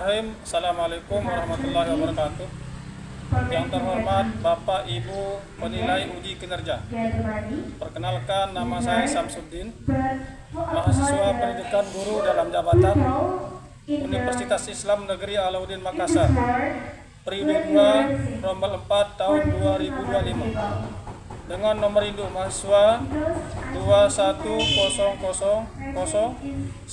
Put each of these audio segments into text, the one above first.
Bismillahirrahmanirrahim. Assalamualaikum warahmatullahi wabarakatuh. Yang terhormat Bapak Ibu penilai uji kinerja. Perkenalkan, nama saya Samsuddin, mahasiswa pendidikan guru dalam jabatan Universitas Islam Negeri Alauddin Makassar, periode 2 rombel 4 tahun 2025. Dengan nomor induk mahasiswa 210001242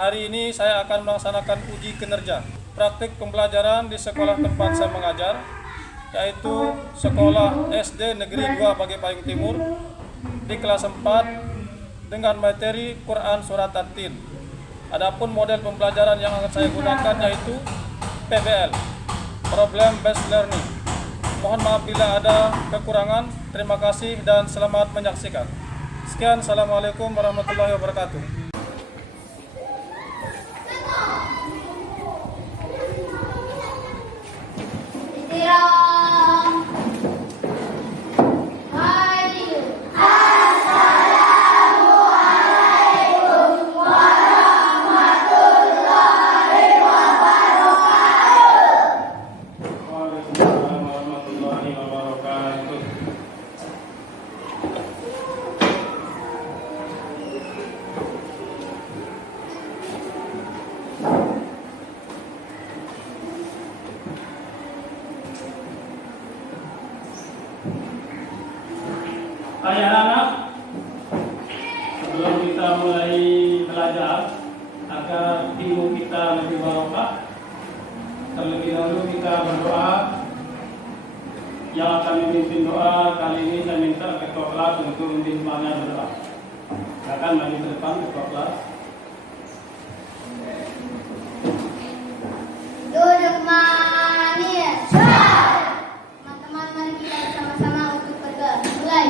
Hari ini saya akan melaksanakan uji kinerja praktik pembelajaran di sekolah tempat saya mengajar, yaitu Sekolah SD Negeri 2 Bage Payung Timur di kelas 4 dengan materi Quran Surat At-Tin. Adapun model pembelajaran yang akan saya gunakan yaitu PBL, Problem Based Learning. Mohon maaf bila ada kekurangan. Terima kasih dan selamat menyaksikan. Sekian, Assalamualaikum warahmatullahi wabarakatuh. Anak-anak, sebelum kita mulai belajar agar ilmu kita lebih barokah, terlebih dahulu kita berdoa. Yang akan memimpin doa kali ini saya minta ketua kelas untuk memimpin semuanya berdoa. Silakan maju ke depan ketua kelas. Duduk manis. Teman-teman, mari kita bersama-sama untuk berdoa. Mulai.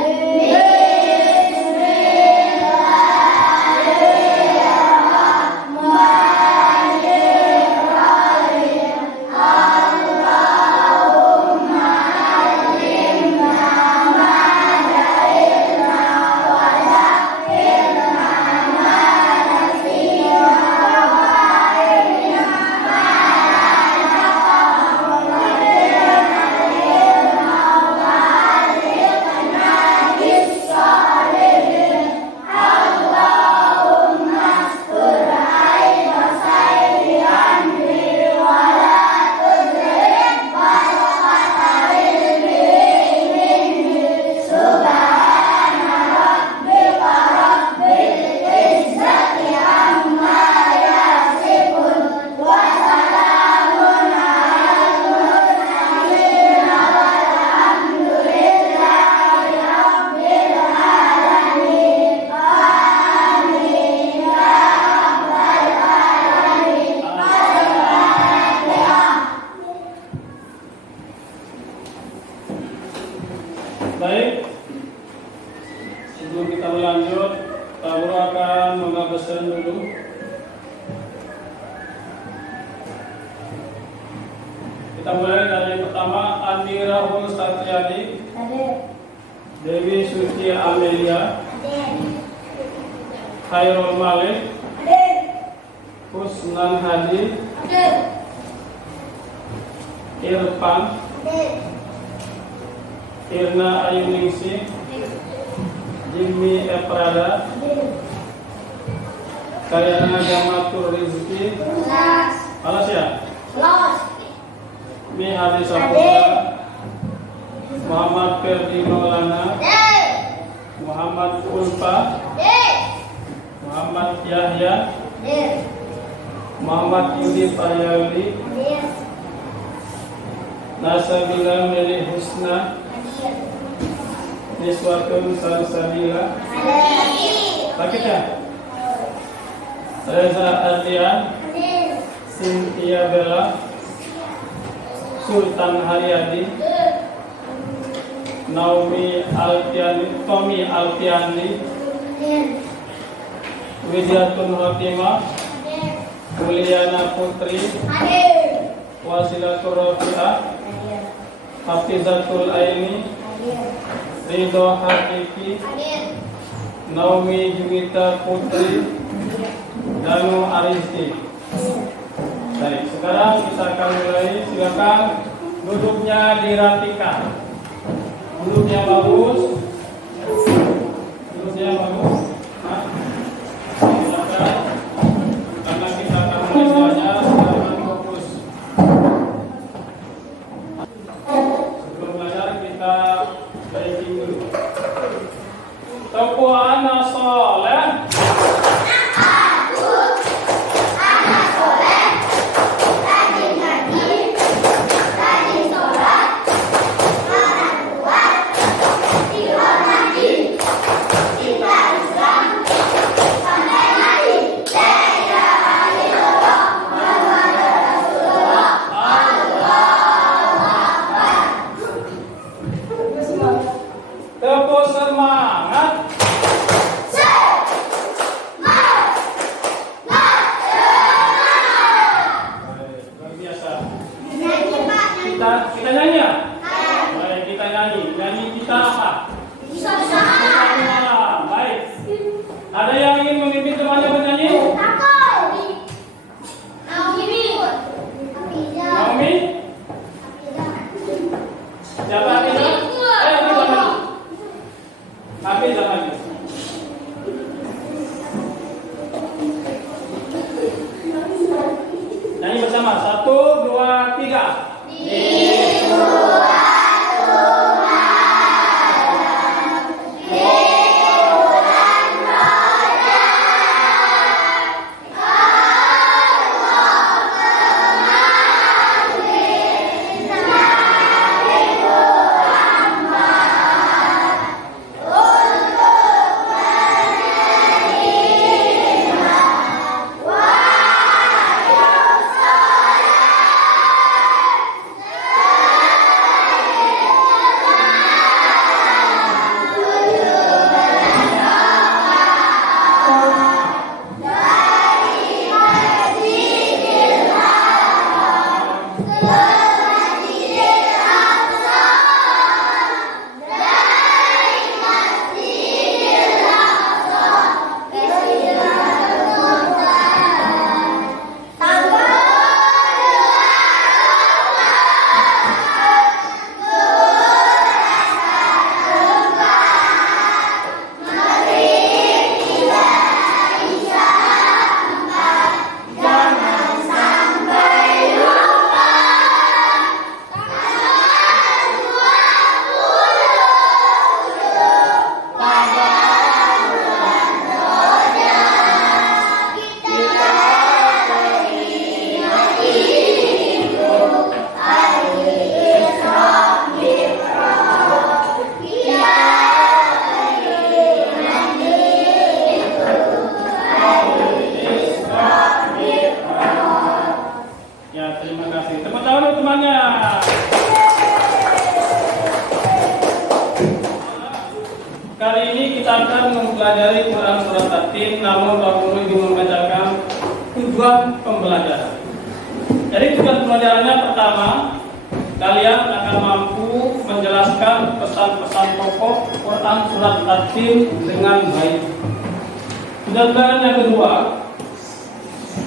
Baik, sebelum kita berlanjut, Pak Guru akan mengabsen dulu. Kita mulai dari yang pertama, Andi Rahul Satriani, Dewi Suci Amelia, Khairul Malik, Husnan Hadi, Irfan, Irna Ayuningsih, Jimmy Eprada, Kayana Gamatur Rizki, Alas ya? Mi Hadi Saputra, Muhammad Ferdi Maulana, Muhammad Ulfa, Muhammad Yahya, Muhammad Yudi Faryali, Nasabila Meli Husna, Niswatun Salsabila, sakit ya? Reza Adrian, Cynthia Bella, Sultan Haryadi, Naomi Alfiani, Tommy Alfiani, Widyatun Hotima, Mulyana Putri, Wasilatul Rafi'ah, Hafizatul Aini, Ridho Hakiki, Naomi Juwita Putri, Danu Aristi. Baik, sekarang kita akan mulai. Silakan duduknya dirapikan. Duduknya bagus. Duduknya bagus. Nah, silakan. Karena kita akan mulai belajar, silakan fokus. Sebelum belajar kita baiki dulu. Taqwa ana saleh. Tepuk semangat. Luar biasa. Kita nyanyi ya? Baik, kita nyanyi. Nyanyi kita apa? Baik. Ada yang ingin memimpin temannya bernyanyi? Naomi? Siapa kita? Kita lagi. Hafiz lagi. Nyanyi bersama. 1, 2, 3. Kali ini kita akan mempelajari Quran Surat At-Tin, namun Pak Guru ingin membacakan tujuan pembelajaran. Jadi tujuan pembelajarannya pertama, kalian akan mampu menjelaskan pesan-pesan pokok Quran Surat At-Tin dengan baik. Dan yang kedua,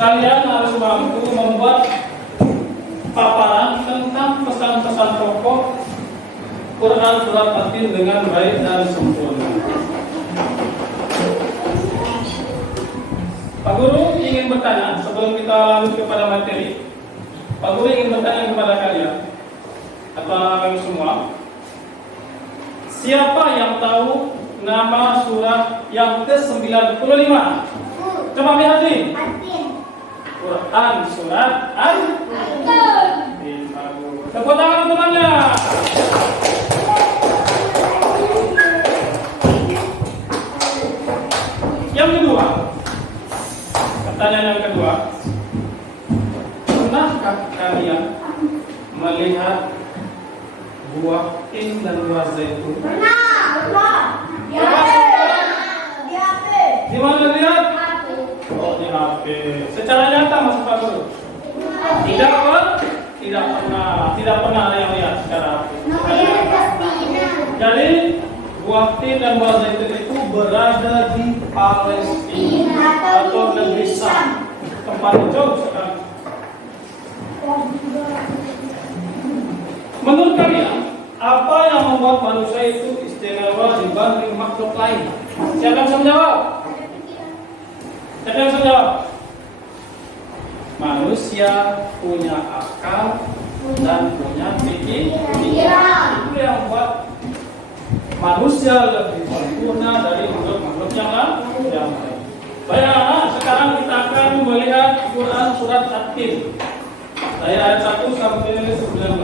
kalian harus mampu membuat paparan tentang pesan-pesan pokok Quran Surat At-Tin dengan baik dan sempurna. Pak Guru ingin bertanya sebelum kita lanjut kepada materi. Pak Guru ingin bertanya kepada kalian atau kami semua, siapa yang tahu nama surat yang ke-95? Coba lihat nih. Quran Surat At-Tin. Tepuk tangan temannya. Yang kedua, pertanyaan yang kedua, pernahkah kalian melihat buah tin dan buah zaitun? Pernah. Di mana lihat? Oh, di HP. Secara nyata maksud Pak Guru? Tidak pernah ada yang lihat secara HP. Jadi buah tin dan buah zaitun itu berada di Palestina atau negeri Syam. tempatnya jauh sekali. Menurut kalian, apa yang membuat manusia itu istimewa dibanding makhluk lain? Siapa yang bisa menjawab? Siapa yang bisa menjawab? Manusia punya akal dan punya pikiran. Itu yang membuat manusia lebih sempurna dari makhluk-makhluk yang lain. Baik anak, sekarang kita akan melihat Quran surat At-Tin dari ayat 1 sampai 19.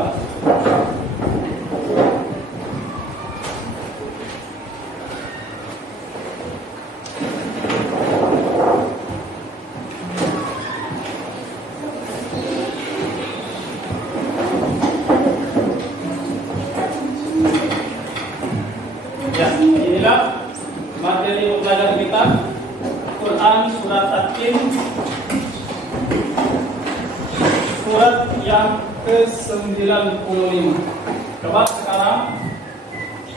Ya, inilah materi pelajaran kita, Quran surat At-Tin, surat yang ke-95. Coba sekarang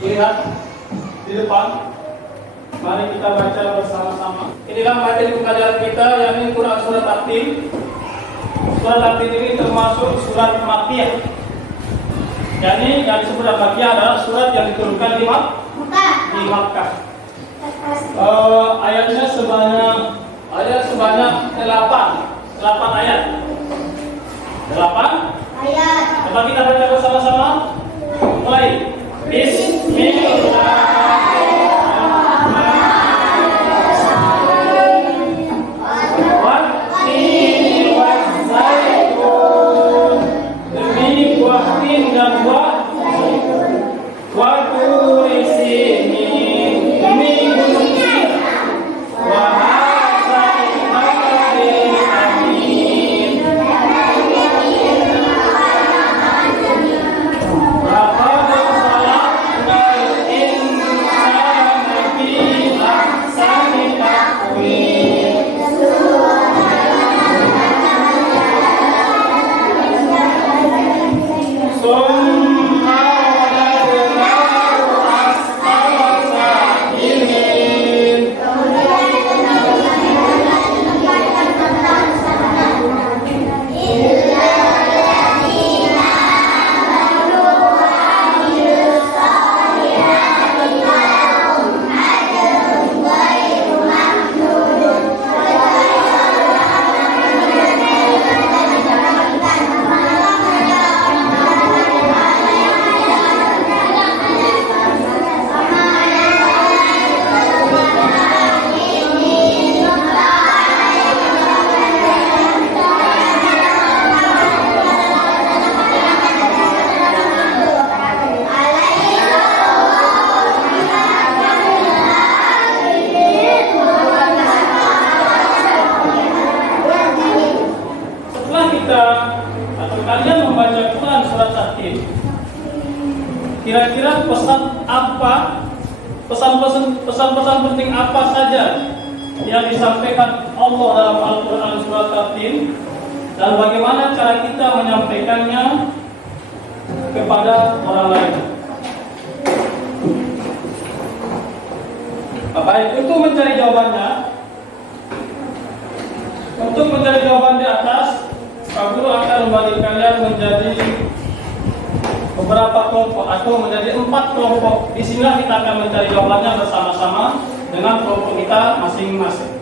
lihat di depan. Mari kita baca bersama-sama. Inilah materi pelajaran kita, yakni Quran surat At-Tin. Surat At-Tin ini termasuk surat Makkiyah. Yani yang disebut Makkiyah adalah surat yang diturunkan di Makkah. Ayatnya sebanyak 8 ayat. 8 ayat. Coba kita baca bersama-sama. Mulai. Bismillahirrahmanirrahim. Demi buah tin dan buah waktu sini demi gunung wahai amin. Laqad khalaqnal insana fi ahsani taqwim. Summa wadadnahu asfala safilin. Setelah kita atau kalian membaca Quran surat At-Tin, kira-kira pesan apa, pesan-pesan penting apa saja yang disampaikan Allah dalam Al-Quran surat At-Tin, dan bagaimana cara kita menyampaikannya kepada orang lain? Baik, untuk mencari jawaban di atas, Pak Guru akan membagi kalian menjadi beberapa kelompok atau menjadi 4 kelompok. Di sini kita akan mencari jawabannya bersama-sama dengan kelompok kita masing-masing.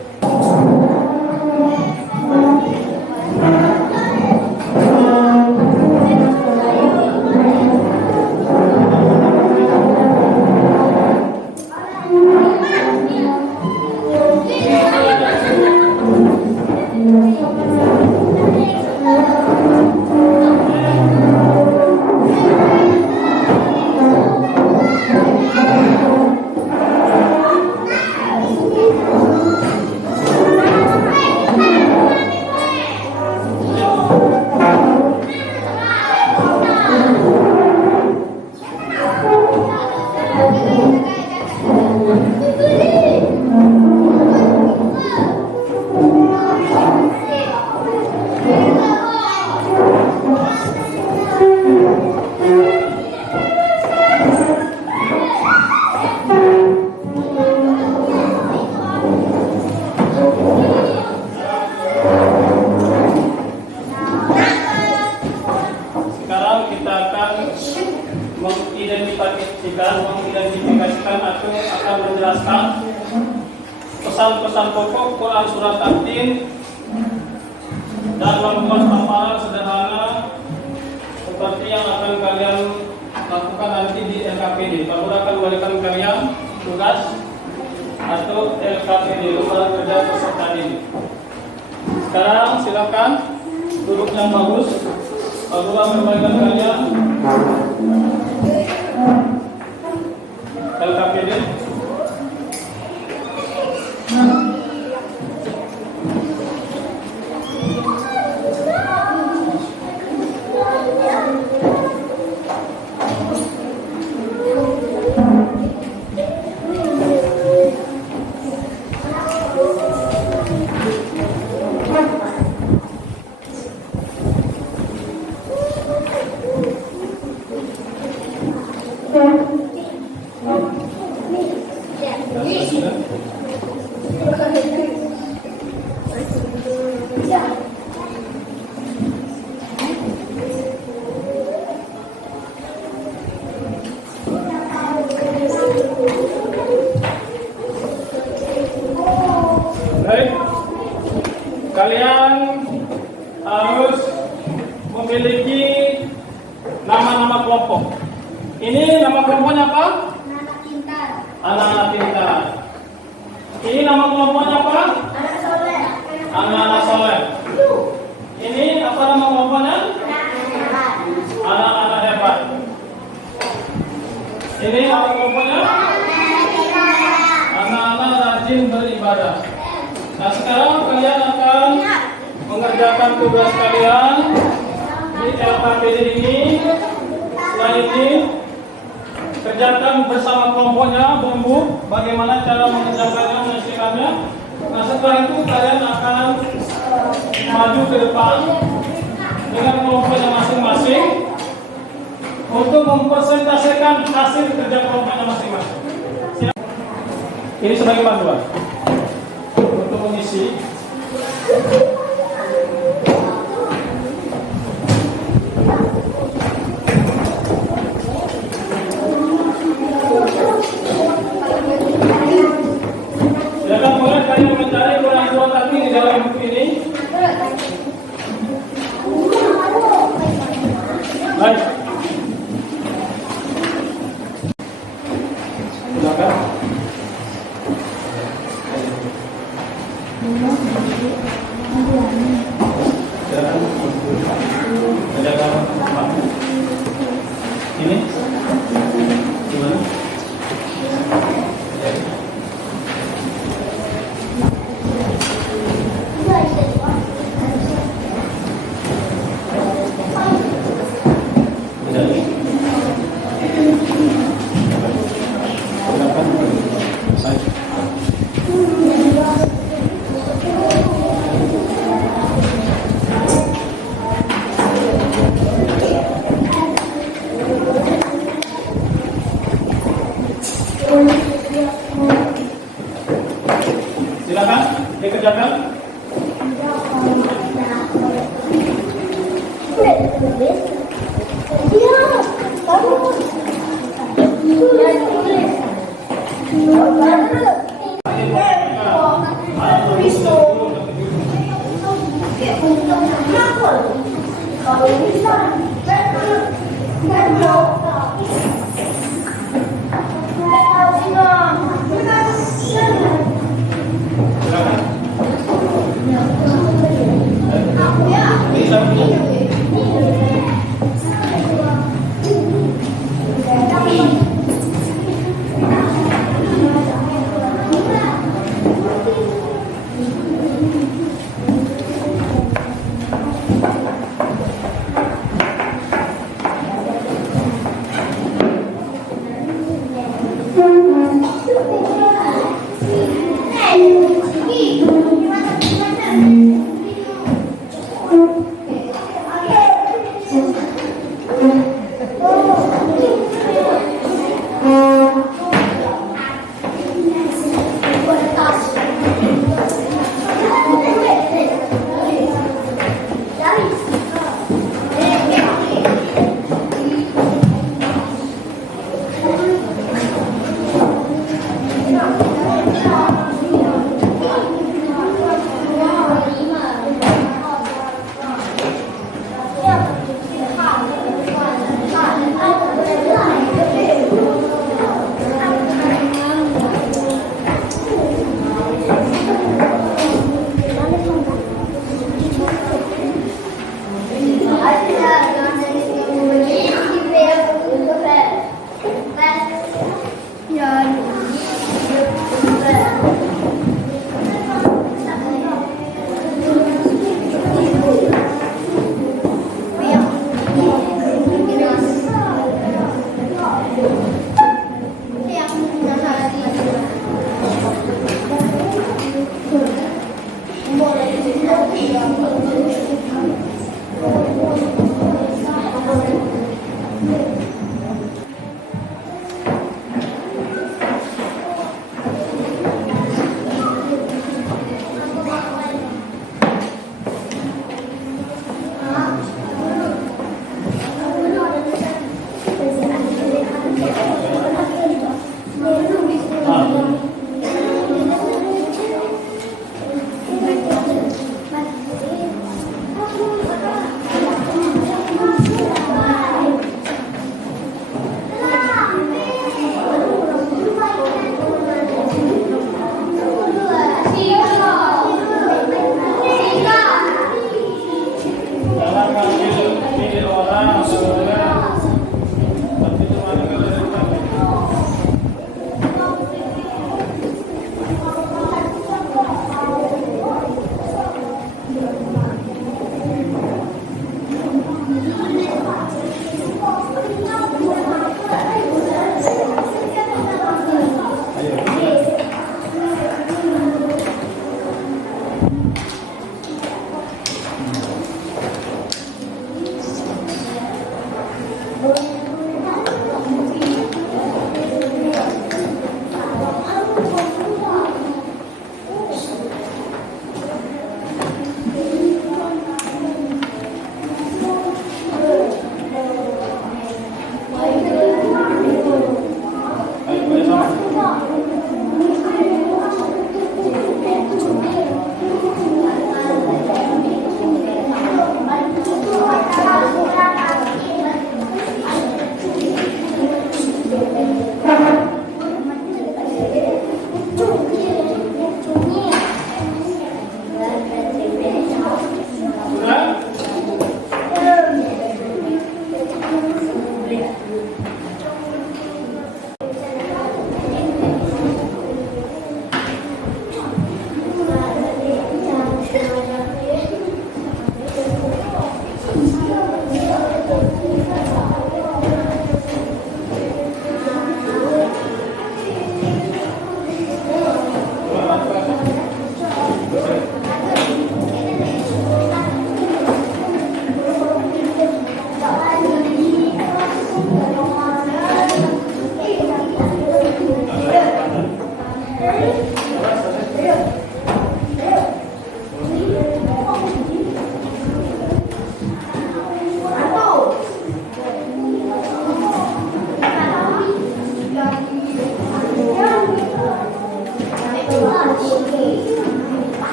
pesan-pesan pokok Quran Surat At-Tin dan membuat hafalan sederhana seperti yang akan kalian lakukan nanti di LKPD. Pak Guru akan memberikan kalian tugas atau LKPD, lembaga kerja peserta didik. Sekarang silakan duduk yang bagus. Pak Guru akan memberikan kalian LKPD. Baik, kalian harus memiliki nama-nama kelompok. Ini nama kelompoknya apa? Anak pintar. Anak-anak pintar. Ini nama kelompoknya apa? Anak soleh. Anak-anak soleh. Ini apa nama kelompoknya? Anak hebat. Anak-anak hebat. Ini nama kelompoknya? Anak-anak rajin beribadah. Nah, sekarang kalian akan mengerjakan tugas kalian di LKPD ini. Setelah ini kerjakan bersama kelompoknya, berembuk bagaimana cara mengerjakannya, menyelesaikannya. Nah, setelah itu kalian akan maju ke depan dengan kelompoknya masing-masing untuk mempresentasikan hasil kerja kelompoknya masing-masing. Ini sebagai panduan untuk mengisi. Silakan boleh kalian mencari Quran Surat At-Tin di dalam buku ini. Baik. Silakan. Ini gimana? Silakan dikerjakan.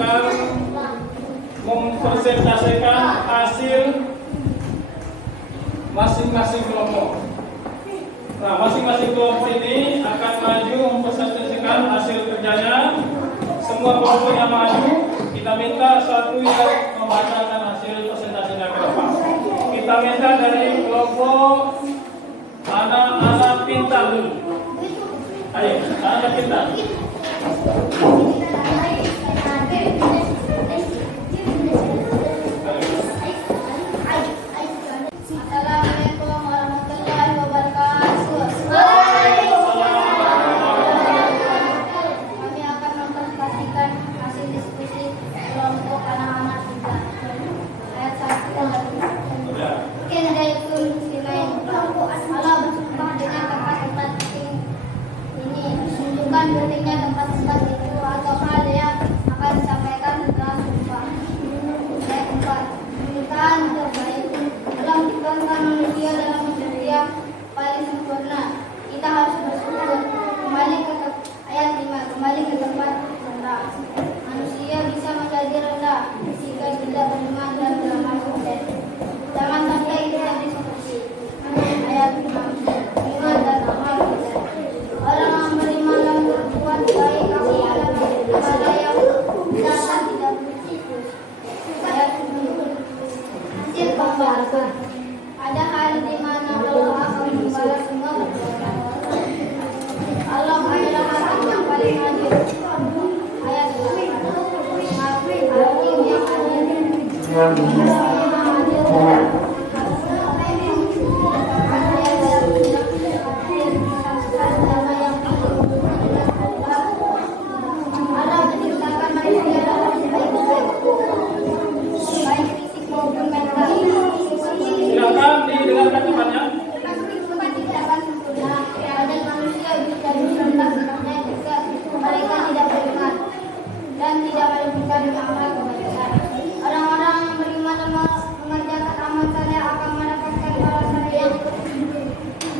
akan mempresentasikan hasil masing-masing kelompok. Nah, masing-masing kelompok ini akan maju mempresentasikan hasil kerjanya. Semua kelompok yang maju, kita minta satu yang membacakan hasil presentasinya ke depan. Kita minta dari kelompok anak-anak pintar dulu. Ayo, anak-anak pintar. Assalamualaikum warahmatullahi wabarakatuh. Kami akan mempresentasikan hasil diskusi kelompok anak-anak kita. Ayat 1. Kenaikum silain. Allah bersumpah dengan tempat-tempat ini. Tunjukkan pentingnya tempat-tempat itu atau hal yang akan disampaikan setelah sumpah. Ayat 4. Pernikahan terbaik. Allah menciptakan manusia dalam bentuk yang paling sempurna. Kita harus bersyukur. Ayat 5. Kembali ke tempat rendah. Manusia bisa menjadi rendah jika tidak beriman dan beramal soleh. Jangan sampai kita diskusi. Ayat 6. Iman dan amal soleh. Orang yang beriman dan berbuat baik kepada yang datang tidak bersikus. Ayat 7. Hasil pembalasan. Ada hal di mana Allah akan membalas semua perbuatan. Allah adalah hakim yang paling adil. Ayat 8. Hakim yang adil. Allah menciptakan manusia dalam baik fisik maupun mental. Silakan didengarkan temannya. Dan manusia bisa rendah sifatnya jika mereka tidak beriman dan tidak melakukan amal kebaikan. Orang-orang yang beriman dan mengerjakan amal saleh akan mendapatkan balasan yang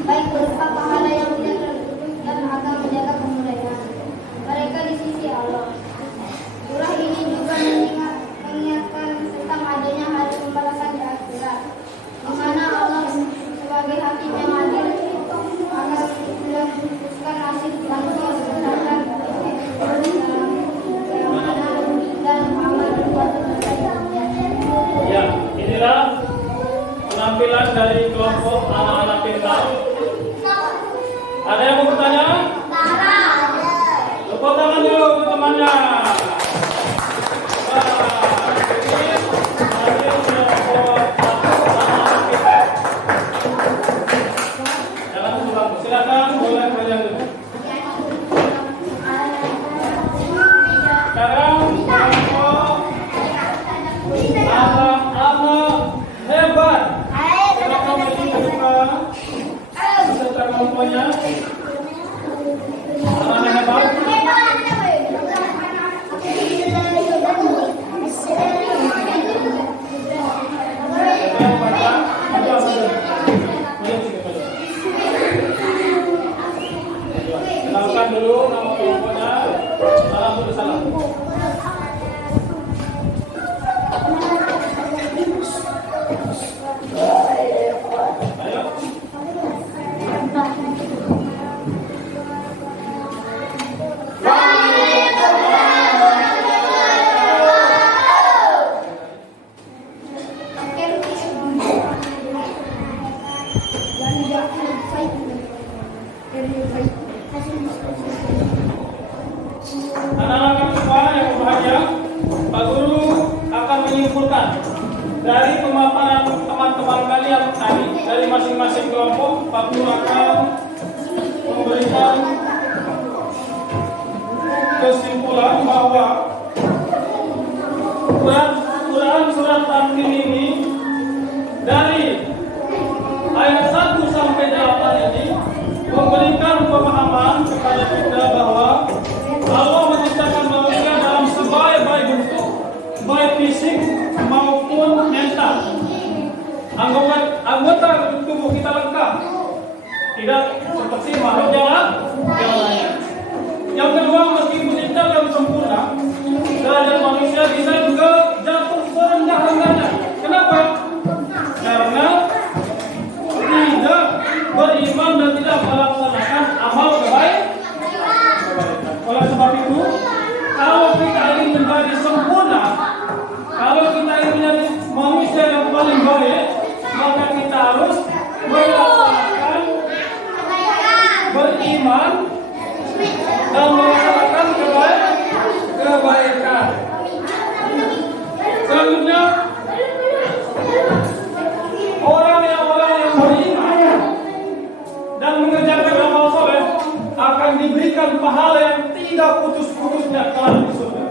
baik berupa pahala yang tidak terputus dan akan menjaga kemuliaan mereka di sisi Allah. Surah ini juga mengingatkan tentang adanya hari pembalasan di akhirat, di mana Allah sebagai hakim yang adil akan memutuskan hasil manusia berdasarkan dalam amal perbuatan mereka. Ya, inilah penampilan dari kelompok anak-anak pintar. Ada yang mau bertanya? Tepuk tangan dulu untuk temannya. Wah, ini hasil kelompok anak-anak pintar. Jangan lupa, silakan boleh kalian dulu. Sekarang kelompok anak-anak hebat. Silakan maju ke depan beserta kelompoknya. Anak-anak hebat. Kenalkan dulu nama kelompoknya. Salam dulu, salam. Ayo. Anak-anak semua yang berbahagia, Pak Guru akan menyimpulkan dari pemaparan teman-teman kalian tadi dari masing-masing kelompok. Pak Guru akan memberikan kesimpulan bahwa Quran surat Takwir ini dari ayat 1 sampai 8 ini memberikan pemahaman kepada kita bahwa Allah menciptakan manusia dalam sebaik-baik bentuk, baik fisik maupun mental. Anggota tubuh kita lengkap, tidak seperti makhluk yang lain. Yang kedua, meskipun kita belum sempurna, derajat manusia beriman dan melaksanakan kebaikan. Selanjutnya, orang yang beriman dan mengerjakan amal soleh akan diberikan pahala yang tidak putus-putusnya kelak di surga.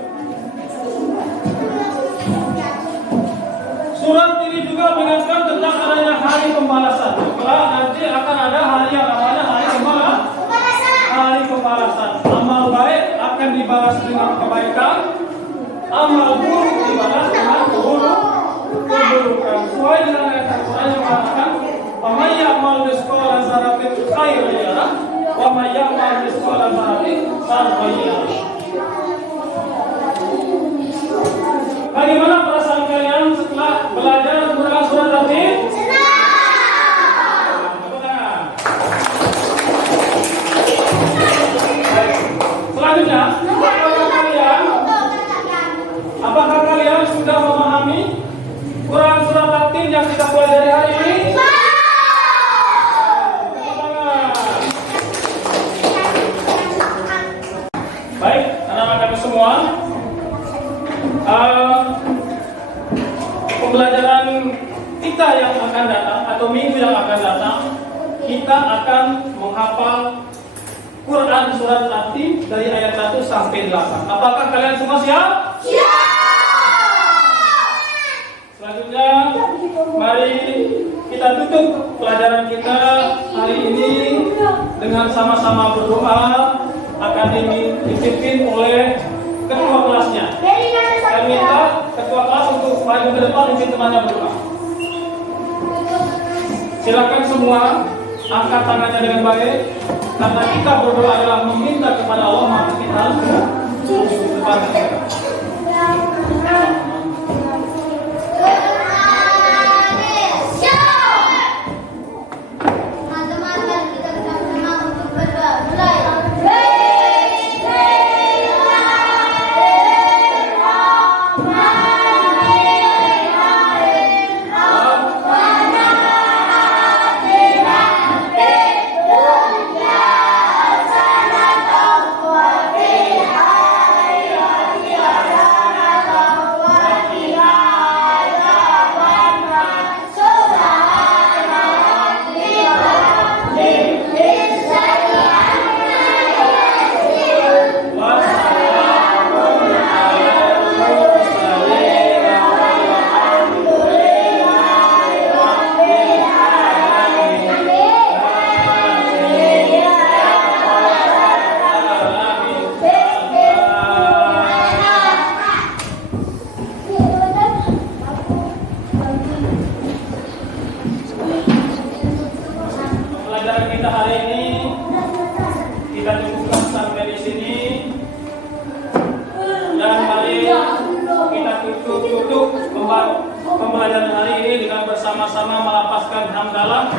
Surat ini juga mengingatkan tentang adanya hari pembalasan. Kelak nanti akan ada hari yang namanya hari pembalasan. Amal baik akan dibalas dengan kebaikan, amal buruk dibalas dengan keburukan. Sesuai dengan ayat Al-Quran yang mengatakan, "Wa may ya'mal mithqala dzarratin khairan yarah, wa may ya'mal mithqala dzarratin syarran yarah." Bagaimana perasaan kalian setelah belajar menggunakan surat Al-Fatihah? Selanjutnya, apakah kalian sudah memahami Quran surat Al-Fatihah yang kita pelajari hari ini? Baik, anak-anak kami semua, pembelajaran kita yang akan datang atau minggu yang akan datang, kita akan menghafal Quran surat Al-Fatihah dari ayat 1 sampai 8. Apakah kalian semua siap? Siap! Selanjutnya, mari kita tutup pelajaran kita hari ini dengan sama-sama berdoa. Akan dipimpin oleh ketua kelasnya. Saya minta ketua kelas untuk maju ke depan pimpin temannya berdoa. Silakan semua angkat tangannya dengan baik. Karena kita berdoa adalah meminta kepada Allah, maka kita harus ke depan. Pembelajaran hari ini dengan bersama-sama melapaskan hamdalah.